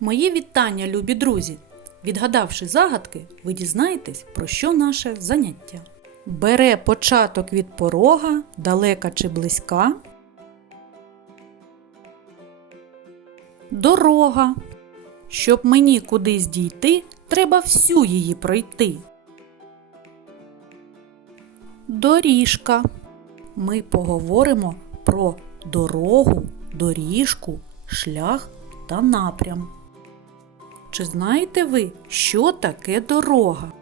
Мої вітання, любі друзі! Відгадавши загадки, ви дізнаєтесь, про що наше заняття. Бере початок від порога, далека чи близька. Дорога. Щоб мені кудись дійти, треба всю її пройти. Доріжка. Ми поговоримо про дорогу, доріжку, шлях та напрям. Чи знаєте ви, що таке дорога?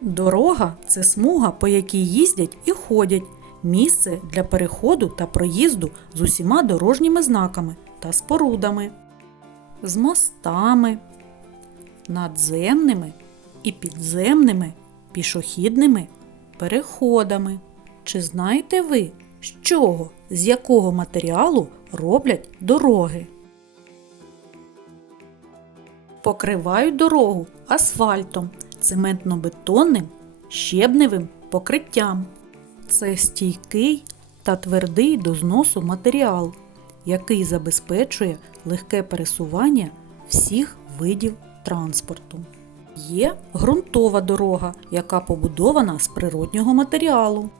Дорога це смуга, по якій їздять і ходять, місце для переходу та проїзду з усіма дорожніми знаками та спорудами, з мостами, надземними і підземними пішохідними переходами. Чи знаєте ви, з чого, з якого матеріалу роблять дороги? Покривають дорогу асфальтом, цементно-бетонним, щебневим покриттям. Це стійкий та твердий до зносу матеріал, який забезпечує легке пересування всіх видів транспорту. Є ґрунтова дорога, яка побудована з природнього матеріалу.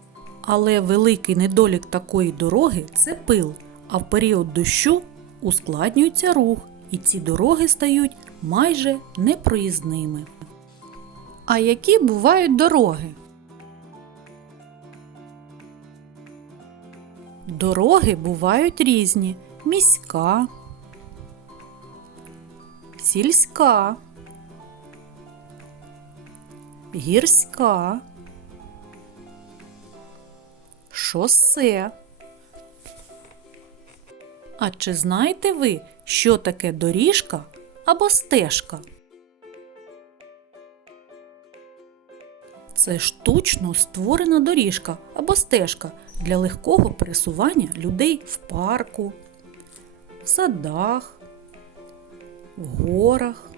Але великий недолік такої дороги це пил, а в період дощу ускладнюється рух, і ці дороги стають майже непроїзними. А які бувають дороги? Дороги бувають різні: міська, сільська, гірська, шосе. А чи знаєте ви, що таке доріжка або стежка? Це штучно створена доріжка або стежка для легкого пересування людей в парку, в садах, в горах,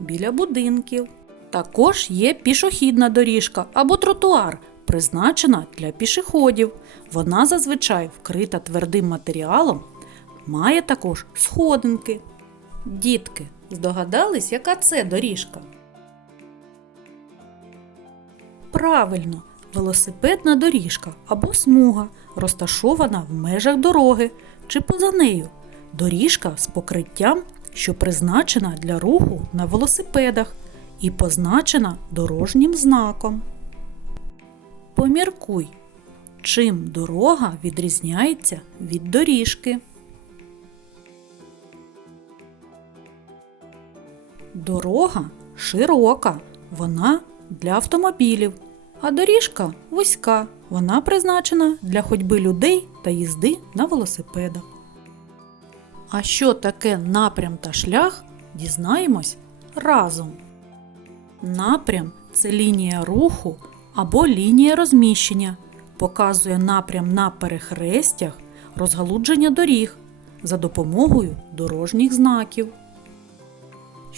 біля будинків. Також є пішохідна доріжка або тротуар, призначена для пішоходів. Вона зазвичай вкрита твердим матеріалом, має також сходинки. Дітки, здогадались, яка це доріжка? Правильно, велосипедна доріжка або смуга, розташована в межах дороги чи поза нею. Доріжка з покриттям, що призначена для руху на велосипедах і позначена дорожнім знаком. Поміркуй, чим дорога відрізняється від доріжки. Дорога широка, вона для автомобілів, а доріжка вузька, вона призначена для ходьби людей та їзди на велосипедах. А що таке напрям та шлях, дізнаємось разом. Напрям це лінія руху або лінія розміщення, показує напрям на перехрестях розгалудження доріг за допомогою дорожніх знаків.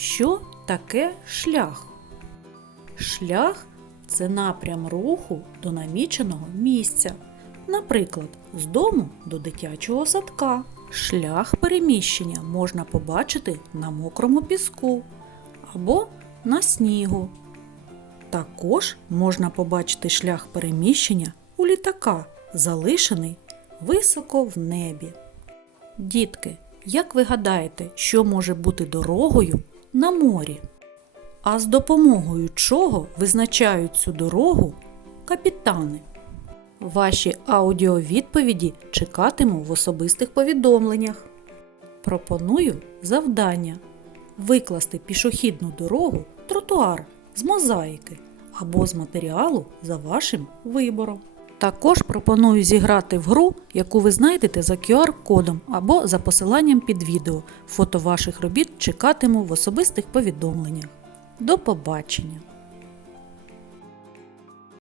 Що таке шлях? Шлях це напрям руху до наміченого місця, наприклад, з дому до дитячого садка. Шлях переміщення можна побачити на мокрому піску або на снігу. Також можна побачити шлях переміщення у літака, залишений високо в небі. Дітки, як ви гадаєте, що може бути дорогою на морі? А з допомогою чого визначають цю дорогу капітани? Ваші аудіовідповіді чекатиму в особистих повідомленнях. Пропоную завдання викласти пішохідну дорогу тротуар з мозаїки або з матеріалу за вашим вибором. Також пропоную зіграти в гру, яку ви знайдете за QR-кодом або за посиланням під відео. Фото ваших робіт чекатиму в особистих повідомленнях. До побачення!